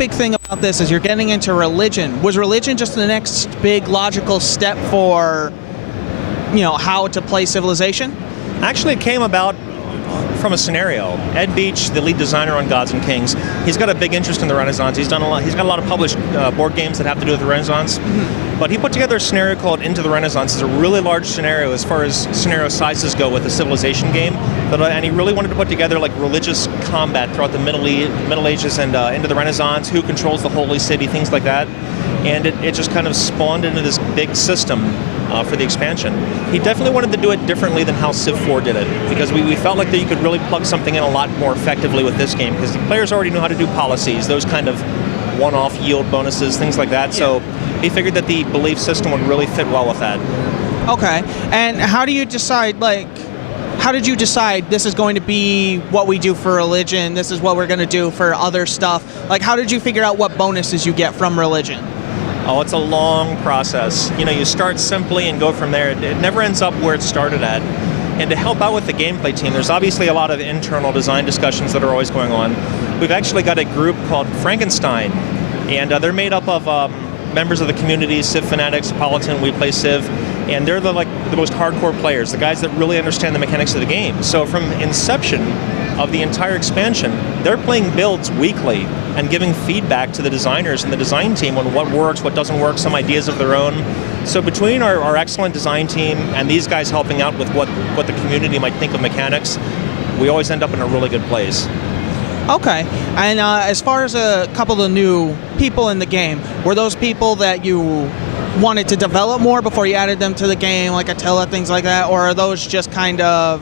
big thing about this is you're getting into religion. Was religion just the next big logical step for, how to play Civilization? Actually, it came about from a scenario. Ed Beach, the lead designer on Gods and Kings, he's got a big interest in the Renaissance. He's got a lot of published board games that have to do with the Renaissance. Mm-hmm. But he put together a scenario called Into the Renaissance. It's a really large scenario as far as scenario sizes go with a Civilization game. And he really wanted to put together like religious combat throughout the Middle Ages and into the Renaissance, who controls the Holy City, things like that. And it just kind of spawned into this big system for the expansion. He definitely wanted to do it differently than how Civ 4 did it, because we felt like that you could really plug something in a lot more effectively with this game, because the players already know how to do policies, those kind of one-off yield bonuses, things like that. Yeah. So he figured that the belief system would really fit well with that. Okay, and how do you decide, how did you decide this is going to be what we do for religion, this is what we're going to do for other stuff? How did you figure out what bonuses you get from religion? Oh, it's a long process. You start simply and go from there. It never ends up where it started at. And to help out with the gameplay team, there's obviously a lot of internal design discussions that are always going on. We've actually got a group called Frankenstein, and they're made up of members of the community, Civ fanatics, Politan, we play Civ, and they're the most hardcore players, the guys that really understand the mechanics of the game. So from inception of the entire expansion, they're playing builds weekly and giving feedback to the designers and the design team on what works, what doesn't work, some ideas of their own. So between our excellent design team and these guys helping out with what the community might think of mechanics, we always end up in a really good place. Okay, and as far as a couple of the new people in the game, were those people that you wanted to develop more before you added them to the game, like Attila, things like that, or are those just kind of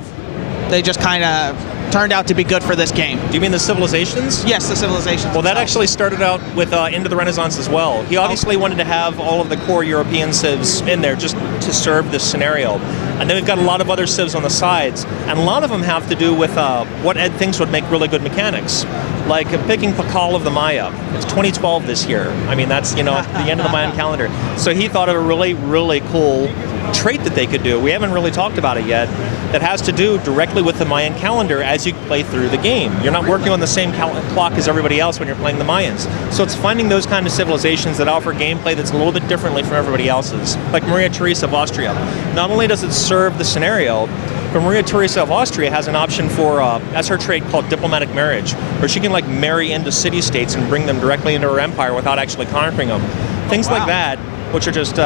turned out to be good for this game? Do you mean the Civilizations? Yes, the Civilizations. Well, that actually started out with Into the Renaissance as well. He obviously wanted to have all of the core European civs in there just to serve this scenario. And then we've got a lot of other civs on the sides, and a lot of them have to do with what Ed thinks would make really good mechanics. Like picking Pakal of the Maya. It's 2012 this year. I mean, that's, the end of the Mayan calendar. So he thought of a really, really cool trait that they could do. We haven't really talked about it yet. That has to do directly with the Mayan calendar as you play through the game. You're not working on the same clock as everybody else when you're playing the Mayans. So it's finding those kind of civilizations that offer gameplay that's a little bit differently from everybody else's. Like Maria Theresa of Austria. Not only does it serve the scenario, but Maria Theresa of Austria has an option for, as her trait, called diplomatic marriage, where she can marry into city-states and bring them directly into her empire without actually conquering them. Things like that, which are just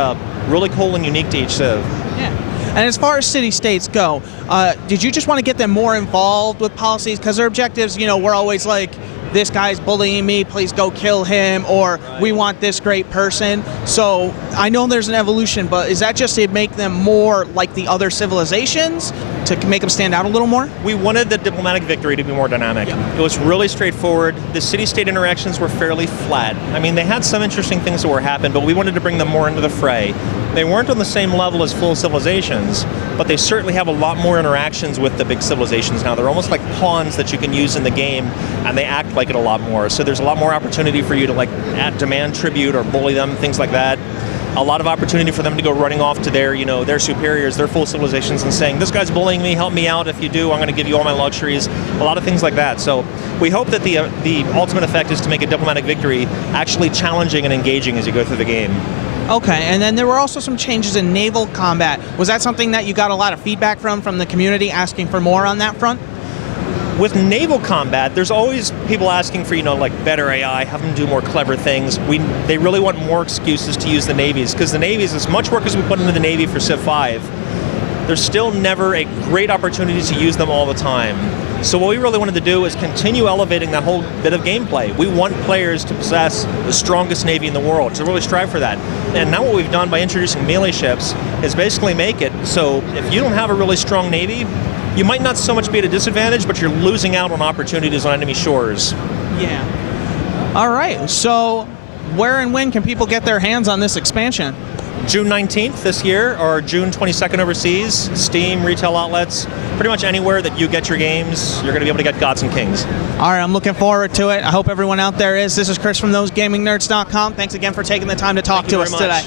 really cool and unique to each civ. Yeah. And as far as city-states go, did you just want to get them more involved with policies? Because their objectives, we're always like, this guy's bullying me, please go kill him, or we want this great person. So I know there's an evolution, but is that just to make them more like the other civilizations, to make them stand out a little more? We wanted the diplomatic victory to be more dynamic. Yeah. It was really straightforward. The city-state interactions were fairly flat. I mean, they had some interesting things that were happening, but we wanted to bring them more into the fray. They weren't on the same level as full civilizations, but they certainly have a lot more interactions with the big civilizations now. They're almost like pawns that you can use in the game, and they act like it a lot more. So there's a lot more opportunity for you to demand tribute or bully them, things like that. A lot of opportunity for them to go running off to their, their superiors, their full civilizations, and saying, this guy's bullying me, help me out. If you do, I'm going to give you all my luxuries. A lot of things like that. So we hope that the ultimate effect is to make a diplomatic victory actually challenging and engaging as you go through the game. Okay, and then there were also some changes in naval combat. Was that something that you got a lot of feedback from the community, asking for more on that front? With naval combat, there's always people asking for, better AI, have them do more clever things. They really want more excuses to use the navies, because the navies, as much work as we put into the Navy for Civ 5, there's still never a great opportunity to use them all the time. So what we really wanted to do is continue elevating that whole bit of gameplay. We want players to possess the strongest Navy in the world, to really strive for that. And now what we've done by introducing melee ships is basically make it so if you don't have a really strong Navy, you might not so much be at a disadvantage, but you're losing out on opportunities on enemy shores. Yeah. All right, so where and when can people get their hands on this expansion? June 19th this year, or June 22nd overseas, Steam, retail outlets, pretty much anywhere that you get your games, you're going to be able to get Gods and Kings. All right, I'm looking forward to it. I hope everyone out there is. This is Chris from ThoseGamingNerds.com. Thanks again for taking the time to talk to us today.